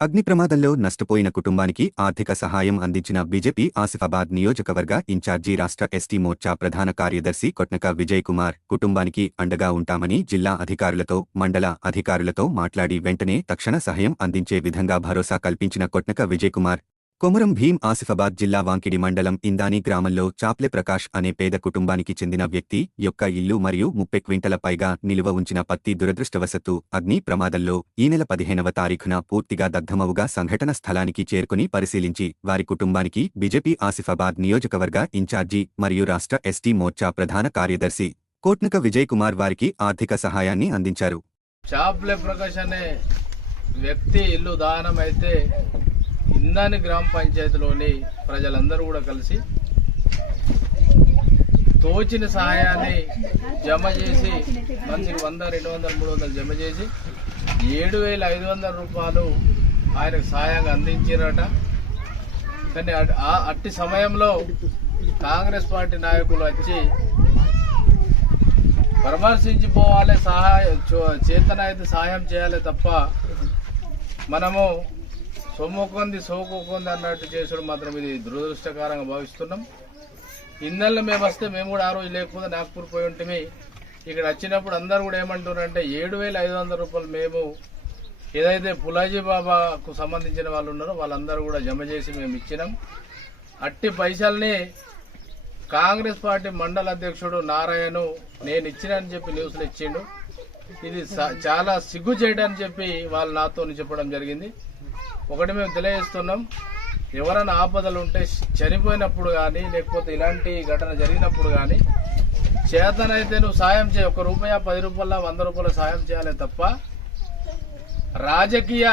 అగ్ని ప్రమాదంలో నష్టపోయిన కుటుంబానికి ఆర్థిక సహాయం అందించిన బీజేపీ ఆసిఫాబాద్ నియోజకవర్గ ఇన్ఛార్జి రాష్ట్ర ఎస్టీ మోర్చా ప్రధాన కార్యదర్శి కొట్నక విజయ్ కుమార్ కుటుంబానికి అండగా ఉంటామని జిల్లా అధికారులతో మండల అధికారులతో మాట్లాడి వెంటనే తక్షణ సహాయం అందించే విధంగా భరోసా కల్పించిన కొట్నక విజయ్ కుమార్ కొమురం భీం ఆసిఫాబాద్ జిల్లా వాంకిడి మండలం ఇందాని గ్రామంలో చాప్లె ప్రకాష్ అనే పేద కుటుంబానికి చెందిన వ్యక్తి యొక్క ఇల్లు మరియు ముప్పై క్వింటల పైగా నిలువ ఉంచిన పత్తి దురదృష్టవశత్తు అగ్ని ప్రమాదంలో ఈ నెల పదిహేనవ తారీఖున పూర్తిగా దగ్ధమవుగా సంఘటన స్థలానికి చేరుకుని పరిశీలించి వారి కుటుంబానికి బీజేపీ ఆసిఫాబాద్ నియోజకవర్గ ఇన్ఛార్జి మరియు రాష్ట్ర ఎస్టీ మోర్చా ప్రధాన కార్యదర్శి కోట్నక విజయ్ కుమార్ వారికి ఆర్థిక సహాయాన్ని అందించారు. చాప్లే ప్రకాష్ అనే వ్యక్తి ఇల్లు దానం అయితే ఇందాని గ్రామ పంచాయతీలోని ప్రజలందరూ కూడా కలిసి తోచిన సహాయాన్ని జమ చేసి మనిషికి వంద రెండు వందలు మూడు వందలు జమ చేసి ఏడు వేల ఐదు వందల రూపాయలు ఆయనకు సహాయంగా అందించారట. కానీ ఆ అట్టి సమయంలో కాంగ్రెస్ పార్టీ నాయకులు వచ్చి పరామర్శించిపోవాలి సహాయం చేతనైతే సహాయం చేయాలి తప్ప మనము సొమ్ముకుంది సోకుకుంది అన్నట్టు చేసుడు మాత్రం ఇది దురదృష్టకరంగా భావిస్తున్నాం. ఇన్నెల్లో మేము వస్తే మేము కూడా ఆ రోజు లేకపోతే నాగ్పూర్ పోయి ఉంటే ఇక్కడ వచ్చినప్పుడు అందరు కూడా ఏమంటున్నారంటే ఏడు వేల ఐదు వందల రూపాయలు మేము ఏదైతే పులాజీ బాబాకు సంబంధించిన వాళ్ళు ఉన్నారో వాళ్ళందరూ కూడా జమ చేసి మేము ఇచ్చినాం. అట్టి పైసల్ని కాంగ్రెస్ పార్టీ మండల అధ్యక్షుడు నారాయణ నేను ఇచ్చినని చెప్పి న్యూస్లు ఇచ్చిండు. ఇది స- చాలా సిగ్గు చేయడని చెప్పి వాళ్ళు నాతో చెప్పడం జరిగింది. ఒకటి మేము తెలియజేస్తున్నాం. ఎవరైనా ఆపదలు ఉంటే చనిపోయినప్పుడు కానీ లేకపోతే ఇలాంటి ఘటన జరిగినప్పుడు కానీ చేతనైతే నువ్వు సాయం చేయ. ఒక రూపాయ పది రూపాయల వంద రూపాయల సాయం చేయాలి తప్ప రాజకీయ